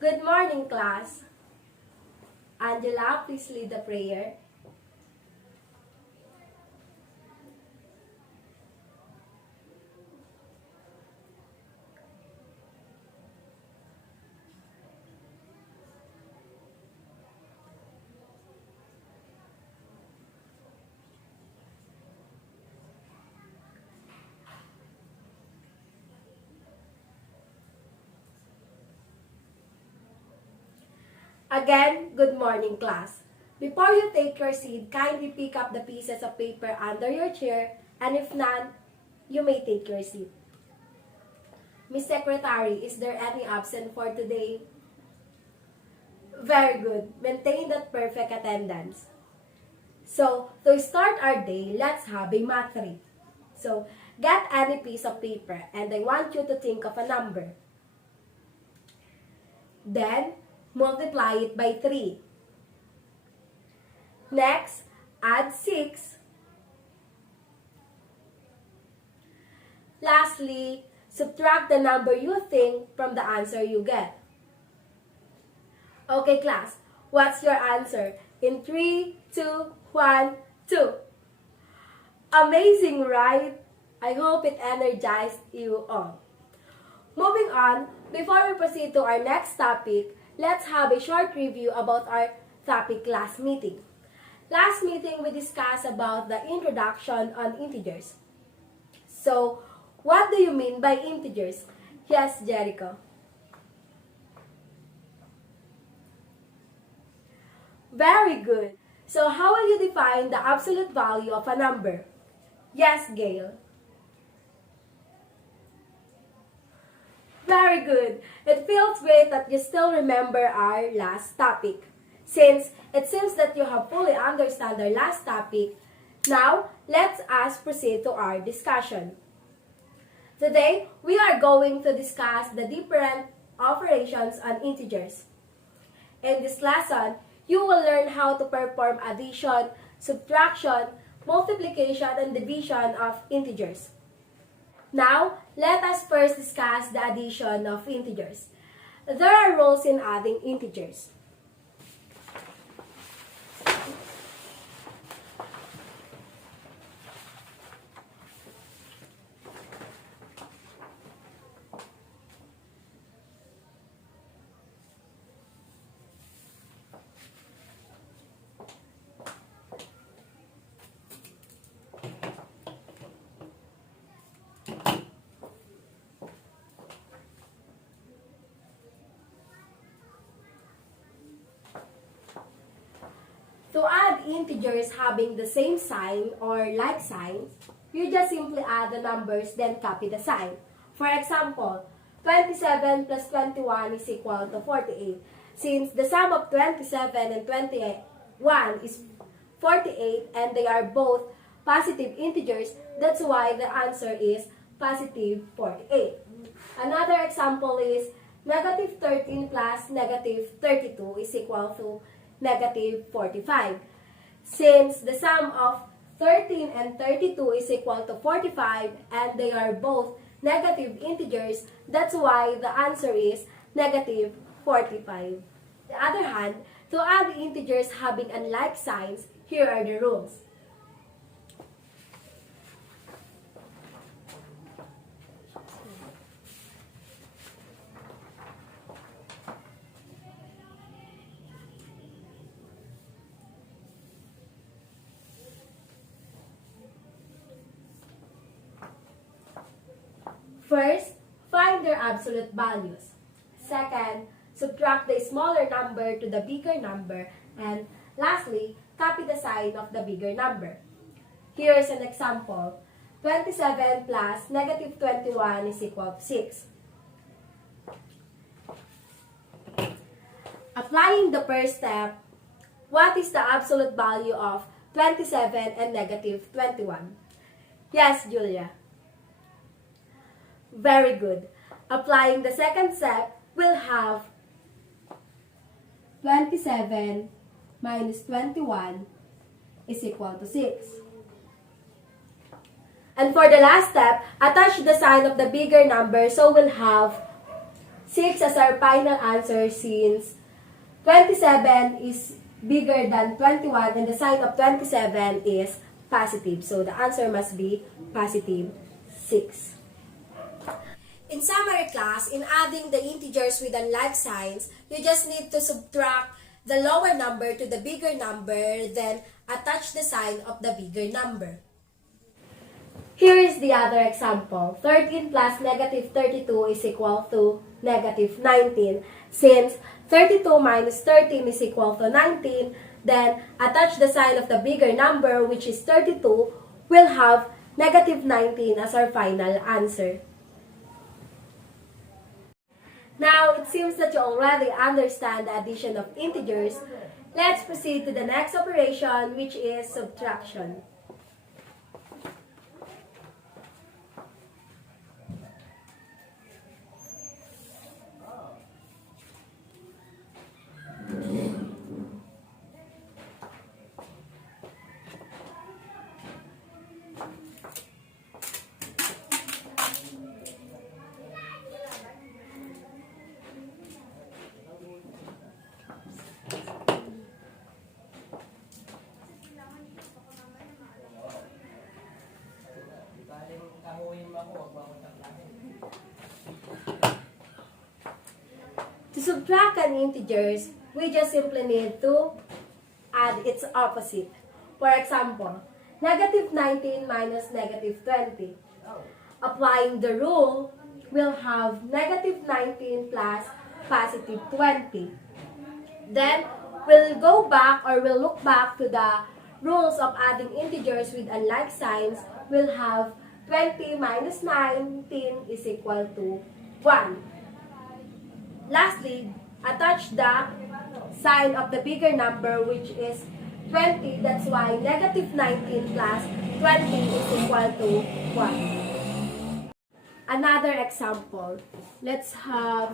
Good morning, class. Angela, please lead the prayer. Again, good morning, class. Before you take your seat, kindly pick up the pieces of paper under your chair, and if none, you may take your seat. Miss Secretary, is there any absent for today? Very good. Maintain that perfect attendance. So, to start our day, let's have a math read. So, get any piece of paper and I want you to think of a number. Then, multiply it by 3. Next, add 6. Lastly, subtract the number you think from the answer you get. Okay, class, what's your answer? In 3, 2, 1, 2. Amazing, right? I hope it energized you all. Moving on, before we proceed to our next topic, let's have a short review about our topic last meeting. Last meeting, we discussed about the introduction on integers. So, what do you mean by integers? Yes, Jericho. Very good. So, how will you define the absolute value of a number? Yes, Gail. Very good. It feels great that you still remember our last topic. Since it seems that you have fully understood our last topic, now let's proceed to our discussion. Today, we are going to discuss the different operations on integers. In this lesson, you will learn how to perform addition, subtraction, multiplication, and division of integers. Now, let us first discuss the addition of integers. There are rules in adding integers. To add integers having the same sign or like signs, you just simply add the numbers then copy the sign. For example, 27 plus 21 is equal to 48. Since the sum of 27 and 21 is 48 and they are both positive integers, that's why the answer is positive 48. Another example is negative 13 plus negative 32 is equal to negative 45. Since the sum of 13 and 32 is equal to 45 and they are both negative integers, that's why the answer is negative 45. On the other hand, to add integers having unlike signs, here are the rules. First, find their absolute values. Second, subtract the smaller number to the bigger number. And lastly, copy the sign of the bigger number. Here is an example. 27 plus negative 21 is equal to 6. Applying the first step, what is the absolute value of 27 and negative 21? Yes, Julia. Very good. Applying the second step, we'll have 27 minus 21 is equal to 6. And for the last step, attach the sign of the bigger number, so we'll have 6 as our final answer since 27 is bigger than 21 and the sign of 27 is positive. So the answer must be positive 6. In summary class, in adding the integers with unlike signs, you just need to subtract the lower number to the bigger number, then attach the sign of the bigger number. Here is the other example. 13 plus negative 32 is equal to negative 19. Since 32 minus 13 is equal to 19, then attach the sign of the bigger number, which is 32, we'll have negative 19 as our final answer. Now, it seems that you already understand the addition of integers. Let's proceed to the next operation, which is subtraction. To subtract an integers, we just simply need to add its opposite. For example, negative 19 minus negative 20. Applying the rule, we'll have negative 19 plus positive 20. Then, we'll go back or we'll look back to the rules of adding integers with unlike signs. We'll have 20 minus 19 is equal to 1. Lastly, attach the sign of the bigger number, which is 20. That's why negative 19 plus 20 is equal to 1. Another example. Let's have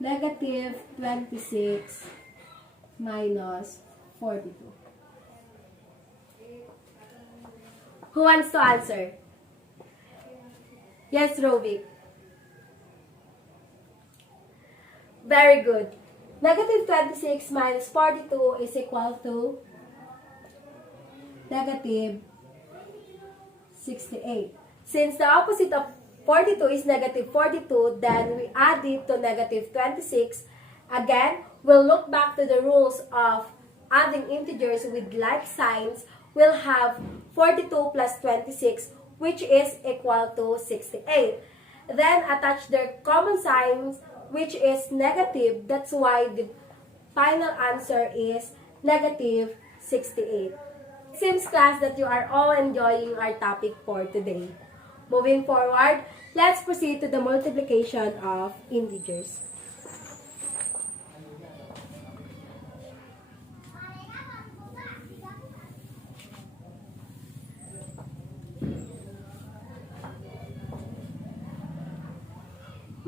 negative 26 minus 42. Who wants to answer? Yes, Rovik. Very good. Negative 26 minus 42 is equal to negative 68. Since the opposite of 42 is negative 42, then we add it to negative 26. Again, we'll look back to the rules of adding integers with like signs. We'll have 42 plus 26, which is equal to 68. Then attach their common signs, which is negative. That's why the final answer is negative 68. Seems class that you are all enjoying our topic for today. Moving forward, let's proceed to the multiplication of integers.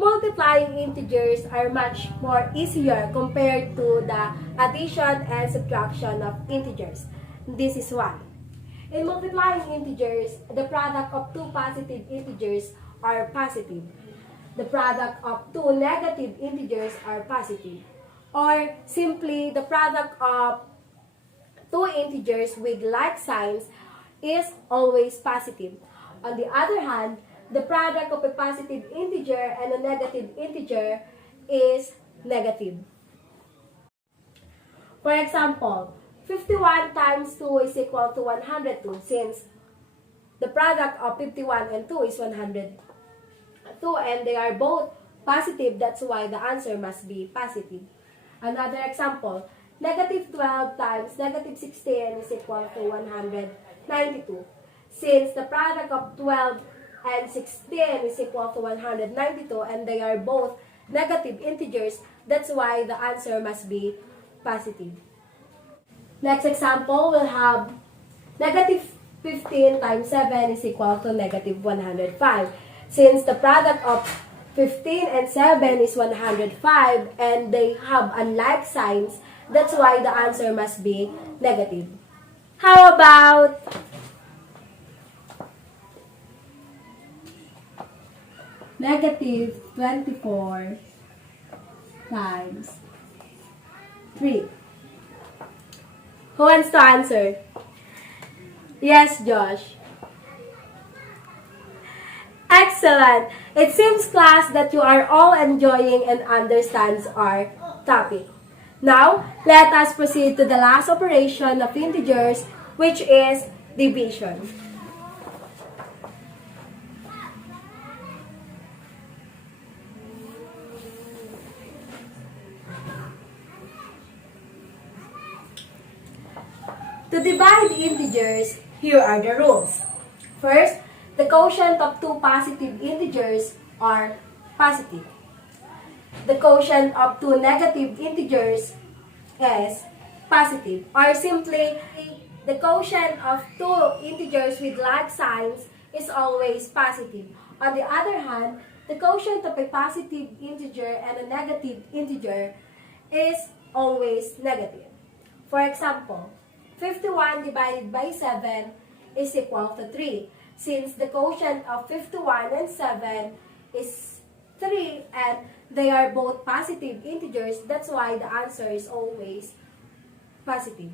Multiplying integers are much more easier compared to the addition and subtraction of integers. This is why. In multiplying integers, the product of two positive integers are positive. The product of two negative integers are positive. Or simply, the product of two integers with like signs is always positive. On the other hand, the product of a positive integer and a negative integer is negative. For example, 51 times 2 is equal to 102, since the product of 51 and 2 is 102 and they are both positive. That's why the answer must be positive. Another example, negative 12 times negative 16 is equal to 192. Since the product of 12 and 16 is equal to 192 and they are both negative integers, that's why the answer must be positive. Next example, we'll have negative 15 times 7 is equal to negative 105. Since the product of 15 and 7 is 105 and they have unlike signs, that's why the answer must be negative. How about negative 24 times 3. Who wants to answer? Yes, Josh. Excellent! It seems, class, that you are all enjoying and understands our topic. Now, let us proceed to the last operation of integers, which is division. To divide integers, here are the rules. First, the quotient of two positive integers are positive. The quotient of two negative integers is positive. Or simply, the quotient of two integers with like signs is always positive. On the other hand, the quotient of a positive integer and a negative integer is always negative. For example, 51 divided by 7 is equal to 3. Since the quotient of 51 and 7 is 3 and they are both positive integers, that's why the answer is always positive.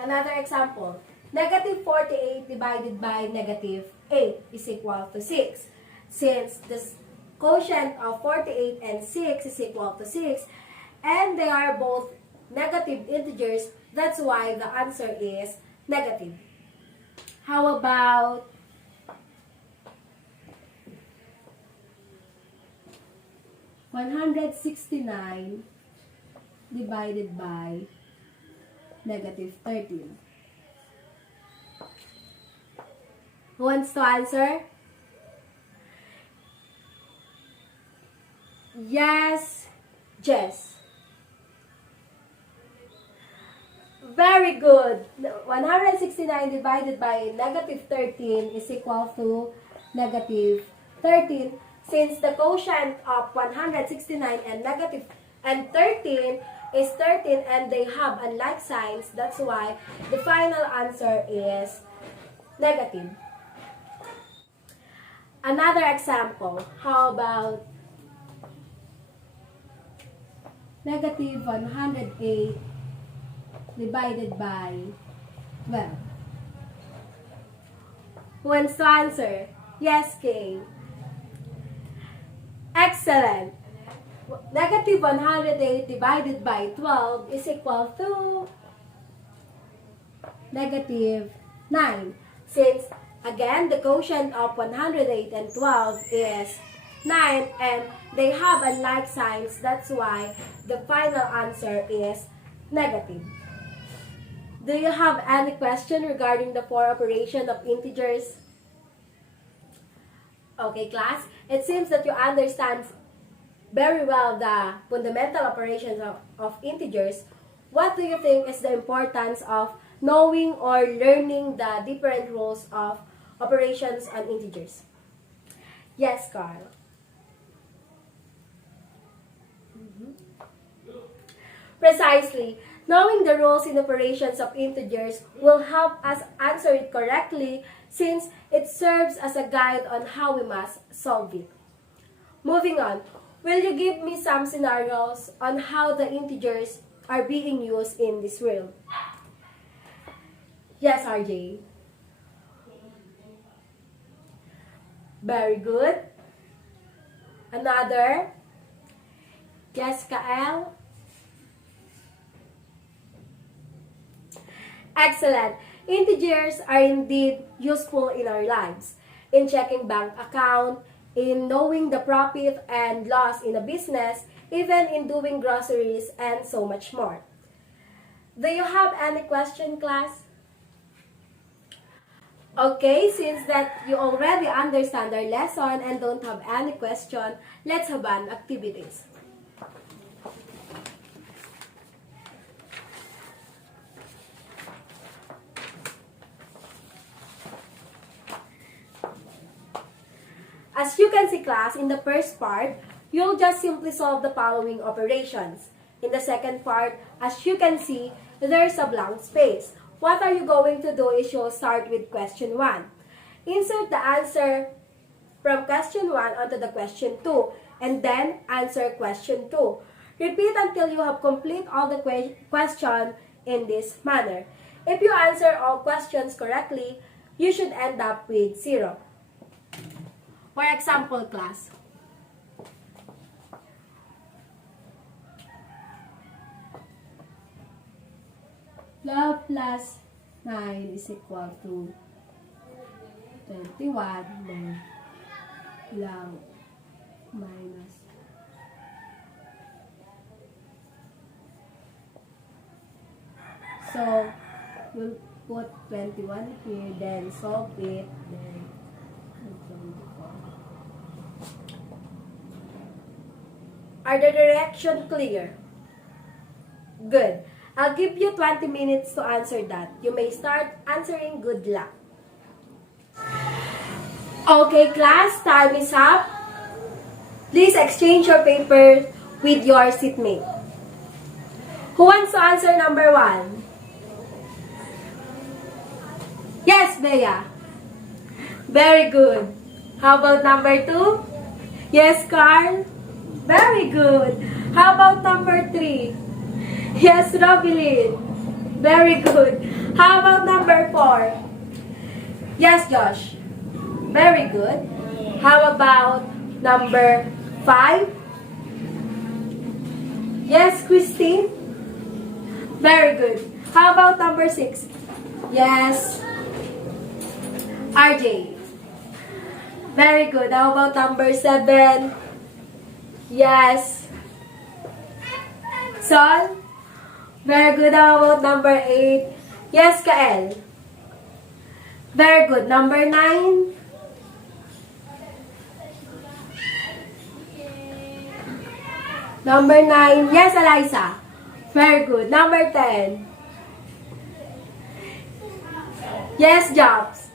Another example, negative 48 divided by negative 8 is equal to 6. Since the quotient of 48 and 6 is equal to 6 and they are both negative integers, that's why the answer is negative. How about (169) divided by negative 13? Who wants to answer? Yes, Jess. Very good. 169 divided by negative 13 is equal to negative 13. Since the quotient of 169 and 13 is 13 and they have unlike signs, that's why the final answer is negative. Another example, how about negative 108 divided by 12. Who wants to answer? Yes, Kay. Excellent. Negative 108 divided by 12 is equal to negative 9. Since, again, the quotient of 108 and 12 is 9 and they have unlike signs, that's why the final answer is negative. Do you have any question regarding the four operations of integers? Okay, class. It seems that you understand very well the fundamental operations of integers. What do you think is the importance of knowing or learning the different rules of operations on integers? Yes, Carl. Precisely. Knowing the rules in operations of integers will help us answer it correctly since it serves as a guide on how we must solve it. Moving on, will you give me some scenarios on how the integers are being used in this drill? Yes, RJ. Very good. Another? Yes, Kael. Excellent. Integers are indeed useful in our lives. In checking bank account, in knowing the profit and loss in a business, even in doing groceries, and so much more. Do you have any question, class? Okay, since that you already understand our lesson and don't have any question, let's have an activities. As you can see, class, in the first part, you'll just simply solve the following operations. In the second part, as you can see, there's a blank space. What are you going to do is you'll start with question 1. Insert the answer from question 1 onto the question 2, and then answer question 2. Repeat until you have complete all the question in this manner. If you answer all questions correctly, you should end up with 0. For example, class. 12 plus 9 is equal to 21, then lang minus. So, we'll put 21 here, then solve it, then 24. Are the direction clear? Good. I'll give you 20 minutes to answer that. You may start answering. Good luck. Okay, class, time is up. Please exchange your papers with your seatmate. Who wants to answer number 1? Yes, Bea. Very good. How about number 2? Yes, Carl. Very good. How about number 3? Yes, Robilyn. Very good. How about number 4? Yes, Josh. Very good. How about number 5? Yes, Christine. Very good. How about number 6? Yes, RJ. Very good. How about number 7? Yes, Sol. Very good. How about number 8? Yes, Kael. Very good. Number 9? Number 9. Yes, Eliza. Very good. Number 10? Yes, Jobs.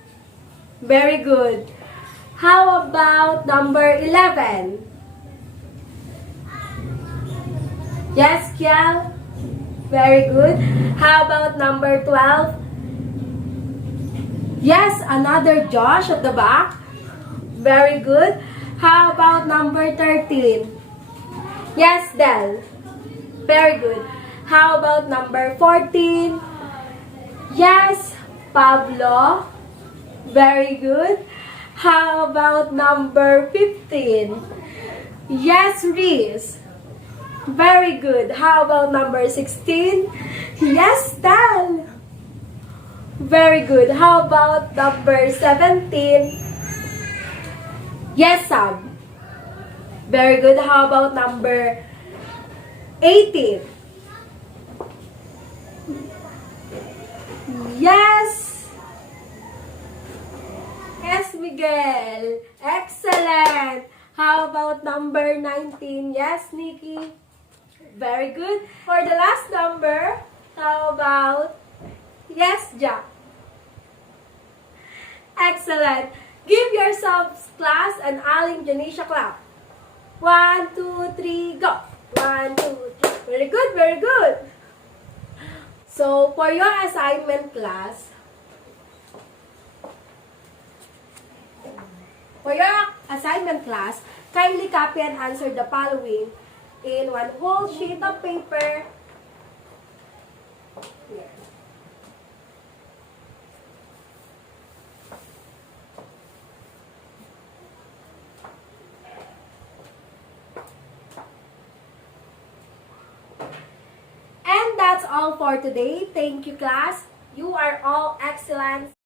Very good. How about number 11? Yes, Kiel. Very good. How about number 12? Yes, another Josh at the back. Very good. How about number 13? Yes, Del. Very good. How about number 14? Yes, Pablo. Very good. How about number 15? Yes, Reese. Very good. How about number 16? Yes, Tal. Very good. How about number 17? Yes, Sam. Very good. How about number 18? Yes. Yes, Miguel. Excellent. How about number 19? Yes, Nikki. Very good. For the last number, how about, yes, Jack. Excellent. Give yourselves, class, an Aling Janisha clap. 1, 2, 3, go. 1, 2, 3. Very good, very good. So, for your assignment, class, kindly copy and answer the following in one whole sheet of paper. Here. And that's all for today. Thank you, class. You are all excellent.